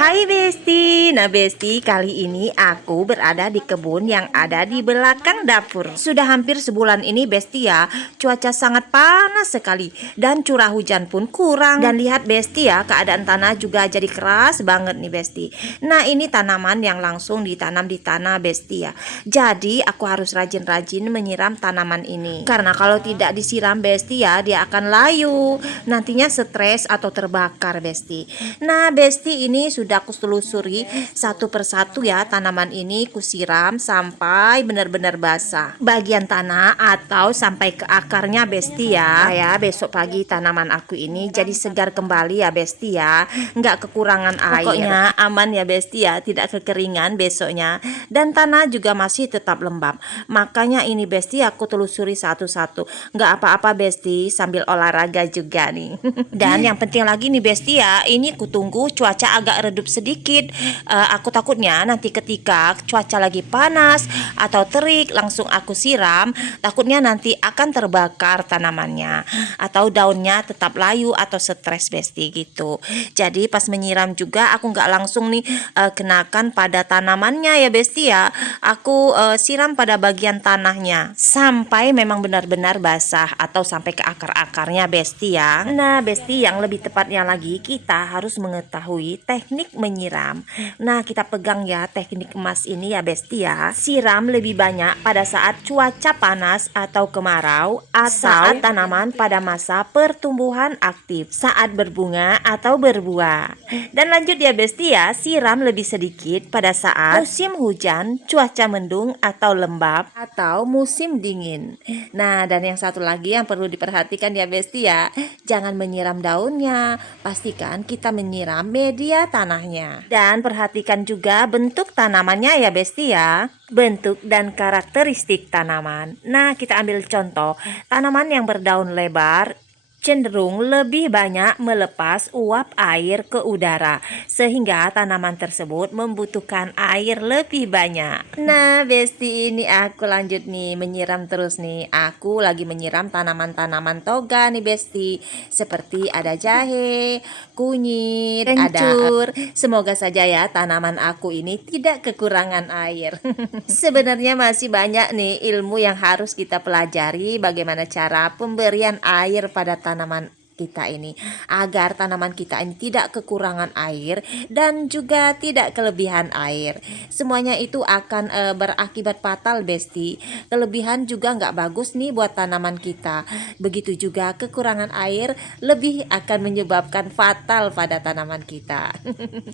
Hai Besti. Nah Besti, kali ini aku berada di kebun yang ada di belakang dapur. Sudah hampir sebulan ini Besti ya, cuaca sangat panas sekali dan curah hujan pun kurang. Dan lihat Besti ya, keadaan tanah juga jadi keras banget nih Besti. Nah ini tanaman yang langsung ditanam di tanah Besti ya. Jadi aku harus rajin-rajin menyiram tanaman ini. Karena kalau tidak disiram Besti ya, dia akan layu. Nantinya stres atau terbakar Besti. Nah Besti, ini sudah aku telusuri satu persatu ya, tanaman ini kusiram sampai benar-benar basah bagian tanah atau sampai ke akarnya Besti ya. Supaya besok pagi tanaman aku ini jadi segar kembali ya Besti ya, nggak kekurangan air. Pokoknya aman ya Besti ya, tidak kekeringan besoknya, dan tanah juga masih tetap lembab. Makanya ini Besti aku telusuri satu-satu, nggak apa-apa Besti, sambil olahraga juga nih. Dan yang penting lagi nih Besti ya, ini kutunggu cuaca agak redup sedikit. Aku takutnya nanti ketika cuaca lagi panas atau terik langsung aku siram, takutnya nanti akan terbakar tanamannya atau daunnya tetap layu atau stres Besti gitu. Jadi pas menyiram juga aku nggak langsung nih kenakan pada tanamannya ya Besti ya. Aku siram pada bagian tanahnya sampai memang benar-benar basah atau sampai ke akar-akarnya Besti ya. Nah Besti, yang lebih tepatnya lagi kita harus mengetahui teknik menyiram. Nah kita pegang ya teknik emas ini ya Besti ya. Siram lebih banyak pada saat cuaca panas atau kemarau, atau saat tanaman pada masa pertumbuhan aktif, saat berbunga atau berbuah. Dan lanjut ya Besti ya, siram lebih sedikit pada saat musim hujan, cuaca mendung atau lembab, atau musim dingin. Nah dan yang satu lagi yang perlu diperhatikan ya Besti ya, jangan menyiram daunnya, pastikan kita menyiram media tanahnya. Dan perhatikan juga bentuk tanamannya ya Besti ya, bentuk dan karakteristik tanaman. Nah kita ambil contoh, tanaman yang berdaun lebar cenderung lebih banyak melepas uap air ke udara, sehingga tanaman tersebut membutuhkan air lebih banyak. Nah Besti, ini aku lanjut nih menyiram terus nih. Aku lagi menyiram tanaman-tanaman toga nih Besti, seperti ada jahe, kunyit, kencur. Semoga saja ya tanaman aku ini tidak kekurangan air. Sebenarnya masih banyak nih ilmu yang harus kita pelajari, bagaimana cara pemberian air pada tanaman kita ini, agar tanaman kita ini tidak kekurangan air dan juga tidak kelebihan air. Semuanya itu akan berakibat fatal Besti. Kelebihan juga nggak bagus nih buat tanaman kita. Begitu juga kekurangan air lebih akan menyebabkan fatal pada tanaman kita.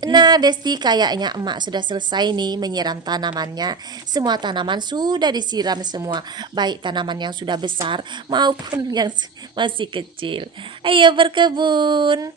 Nah Besti, kayaknya emak sudah selesai nih menyiram tanamannya. Semua tanaman sudah disiram semua, baik tanaman yang sudah besar maupun yang masih kecil. Ayo berkebun.